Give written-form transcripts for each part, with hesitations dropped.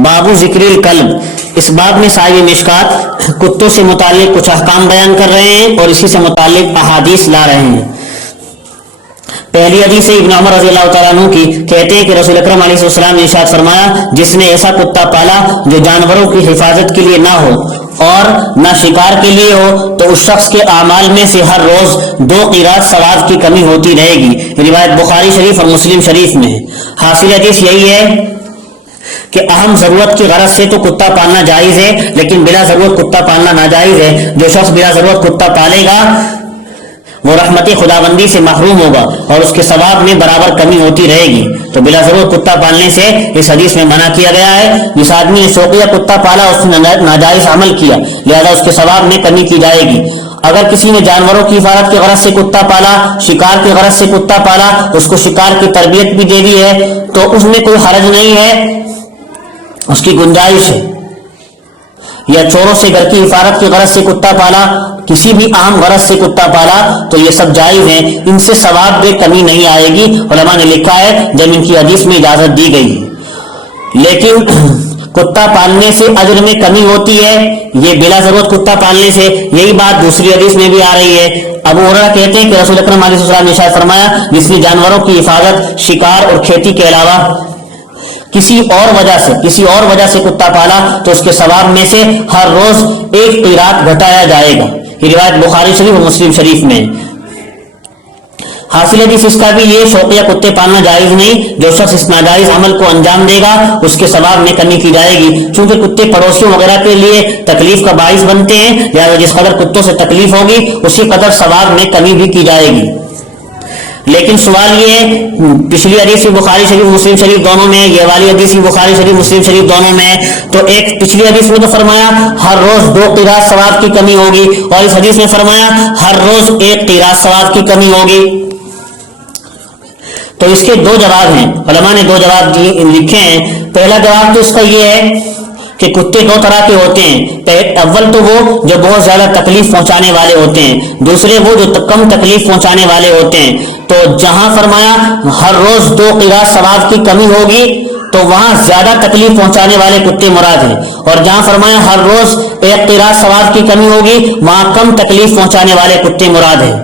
باب ذکر الکلب، اس باب میں صاحب مشکات کتوں سے متعلق کچھ احکام بیان کر رہے ہیں اور اسی سے متعلق احادیث لا رہے ہیں۔ پہلی حدیث ہے ابن عمر رضی اللہ تعالیٰ عنہ کی، کہتے ہیں کہ رسول اکرم علیہ السلام نے ارشاد فرمایا، جس نے ایسا کتا پالا جو جانوروں کی حفاظت کے لیے نہ ہو اور نہ شکار کے لیے ہو تو اس شخص کے اعمال میں سے ہر روز 2 قیراط ثواب کی کمی ہوتی رہے گی۔ روایت بخاری شریف اور مسلم شریف میں ہے۔ حاصل حدیث یہی ہے کہ اہم ضرورت کی غرض سے تو کتا پالنا جائز ہے، لیکن بلا ضرورت کتا پالنا ناجائز ہے۔ جو شخص بلا ضرورت کتا پالے گا وہ رحمت خداوندی سے محروم ہوگا اور اس کے ثواب میں برابر کمی ہوتی رہے گی۔ تو بلا ضرورت کتا پالنے سے اس حدیث میں منع کیا گیا ہے۔ جس آدمی نے شوقیہ کتا پالا اس نے ناجائز عمل کیا، لہذا اس کے ثواب میں کمی کی جائے گی۔ اگر کسی نے جانوروں کی حفاظت کی غرض سے کتا پالا، شکار کی غرض سے کتا پالا، اس کو شکار کی تربیت بھی دے دی ہے تو اس میں کوئی حرج نہیں ہے، اس کی گنجائش ہے۔ یا چوروں سے گھر کی حفاظت کی غرض سے کتا پالا، کسی بھی عام غرض سے کتا پالا تو یہ سب جائز ہیں، ان سے ثواب میں کمی نہیں آئے گی۔ علماء نے لکھا ہے جب ان کی حدیث میں اجازت دی گئی، لیکن کتا پالنے سے اجر میں کمی ہوتی ہے، یہ بلا ضرورت کتا پالنے سے۔ یہی بات دوسری حدیث میں بھی آ رہی ہے۔ ابو ہریرہ کہتے ہیں کہ رسول اکرم علیہ السلام نے ارشاد فرمایا، جس نے جانوروں کی حفاظت، شکار اور کھیتی کے علاوہ کسی اور وجہ سے کتا پالا تو اس کے ثواب میں سے ہر روز 1 قیراط گھٹایا جائے گا۔ یہ روایت بخاری شریف اور مسلم شریف میں۔ حاصل حدیث اس کا بھی یہ، شوقیہ کتے پالنا جائز نہیں۔ جو شخص اس ناجائز عمل کو انجام دے گا اس کے ثواب میں کمی کی جائے گی، چونکہ کتے پڑوسیوں وغیرہ کے لیے تکلیف کا باعث بنتے ہیں، لہذا جس قدر کتوں سے تکلیف ہوگی اسی قدر ثواب میں کمی بھی کی جائے گی۔ لیکن سوال یہ ہے، پچھلی حدیث بھی بخاری شریف مسلم شریف دونوں میں، یہ والی حدیث بھی بخاری شریف مسلم شریف دونوں میں، تو ایک پچھلی حدیث میں تو فرمایا ہر روز 2 قیراط ثواب کی کمی ہوگی، اور اس حدیث میں فرمایا ہر روز 1 قیراط ثواب کی کمی ہوگی۔ تو اس کے 2 جواب ہیں، علماء نے 2 جواب لکھے ہیں۔ پہلا جواب تو اس کا یہ ہے کہ کتے 2 طرح کے ہوتے ہیں، اول تو وہ جو بہت زیادہ تکلیف پہنچانے والے ہوتے ہیں، دوسرے وہ جو کم تکلیف پہنچانے والے ہوتے ہیں۔ تو جہاں فرمایا ہر روز 2 قیراط ثواب کی کمی ہوگی تو وہاں زیادہ تکلیف پہنچانے والے کتے مراد ہیں، اور جہاں فرمایا ہر روز 1 قیراط ثواب کی کمی ہوگی وہاں کم تکلیف پہنچانے والے کتے مراد ہیں۔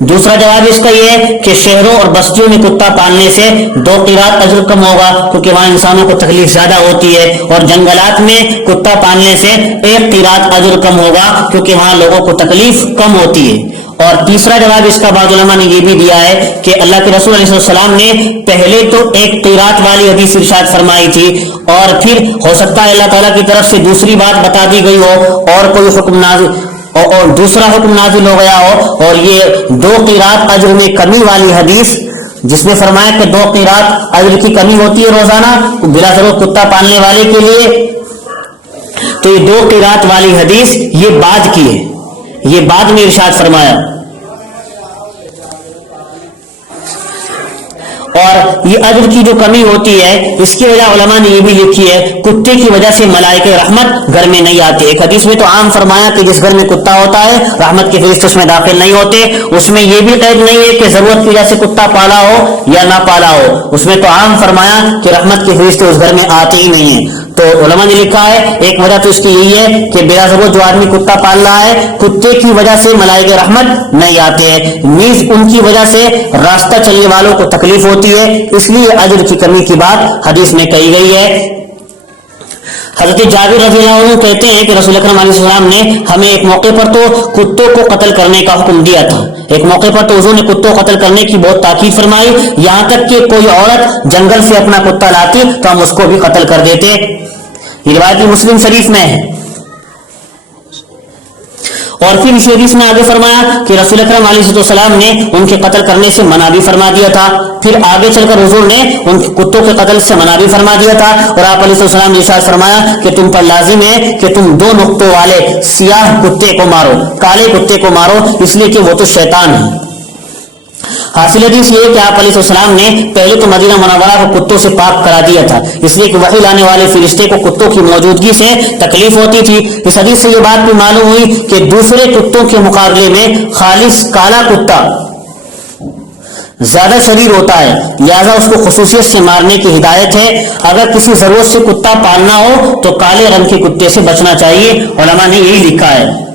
دوسرا جواب اس کا یہ ہے کہ شہروں اور بستیوں میں کتا پالنے سے 2 قیراط اجر کم ہوگا، کیونکہ وہاں انسانوں کو تکلیف زیادہ ہوتی ہے، اور جنگلات میں کتا پالنے سے 1 قیراط اجر کم ہوگا، کیونکہ وہاں لوگوں کو تکلیف کم ہوتی ہے۔ اور تیسرا جواب اس کا بعض علماء نے یہ بھی دیا ہے کہ اللہ کے رسول علیہ السلام نے پہلے تو 1 قیراط والی حدیث ارشاد فرمائی تھی، اور پھر ہو سکتا ہے اللہ تعالیٰ کی طرف سے دوسری بات بتا دی گئی ہو اور کوئی حکم نازل اور دوسرا حکم نازل ہو گیا ہو، اور یہ 2 قیراط اجر میں کمی والی حدیث جس نے فرمایا کہ 2 قیراط اجر کی کمی ہوتی ہے روزانہ بلا ضرورت کتا پالنے والے کے لیے، تو یہ 2 قیراط والی حدیث یہ بعد کی ہے، یہ بعد میں ارشاد فرمایا۔ اور یہ اجر کی جو کمی ہوتی ہے اس کی وجہ علماء نے یہ بھی لکھی ہے، کتے کی وجہ سے ملائکہ رحمت گھر میں نہیں آتے۔ ایک حدیث میں تو عام فرمایا کہ جس گھر میں کتا ہوتا ہے رحمت کے فرشتے اس میں داخل نہیں ہوتے، اس میں یہ بھی قید نہیں ہے کہ ضرورت کی وجہ سے کتا پالا ہو یا نہ پالا ہو، اس میں تو عام فرمایا کہ رحمت کے فرشتے اس گھر میں آتے ہی نہیں ہیں۔ تو علماء نے لکھا ہے ایک وجہ تو اس کی یہی ہے کہ بلا ضرورت جو آدمی کتا پال رہا ہے کتے کی وجہ سے ملائکہ رحمت نہیں آتے ہیں، نیز ان کی وجہ سے راستہ چلنے والوں کو تکلیف ہوتی ہے، اس لیے اجر کی کمی کی بات حدیث میں کہی گئی ہے۔ حضرت جابر رضی اللہ عنہ کہتے ہیں کہ رسول اکرم علیہ السلام نے ہمیں ایک موقع پر تو کتوں کو قتل کرنے کا حکم دیا تھا، ایک موقع پر تو حضور نے کتوں کو قتل کرنے کی بہت تاکید فرمائی، یہاں تک کہ کوئی عورت جنگل سے اپنا کتا لاتی تو ہم اس کو بھی قتل کر دیتے۔ یہ روایت مسلم شریف میں ہے۔ اور پھر اس حدیث میں آگے فرمایا کہ رسول اکرم علیہ السلام نے ان کے قتل کرنے سے منع بھی فرما دیا تھا، پھر آگے چل کر حضور نے ان کتوں کے قتل سے منع بھی فرما دیا تھا، اور آپ علیہ السلام نے ارشاد فرمایا کہ تم پر لازم ہے کہ تم 2 نقطوں والے سیاہ کتے کو مارو، کالے کتے کو مارو، اس لیے کہ وہ تو شیطان ہے۔ حاصل حدیث یہ کہ آپ علیہ السلام نے پہلے تو مدینہ منورہ کو کتوں سے پاک کرا دیا تھا، اس لیے کہ وحی لانے والے فرشتے کو کتوں کی موجودگی سے تکلیف ہوتی تھی۔ اس حدیث سے یہ بات بھی معلوم ہوئی کہ دوسرے کتوں کے مقابلے میں خالص کالا کتا زیادہ شریر ہوتا ہے، لہذا اس کو خصوصیت سے مارنے کی ہدایت ہے۔ اگر کسی ضرورت سے کتا پالنا ہو تو کالے رنگ کے کتے سے بچنا چاہیے، علماء نے یہی لکھا ہے۔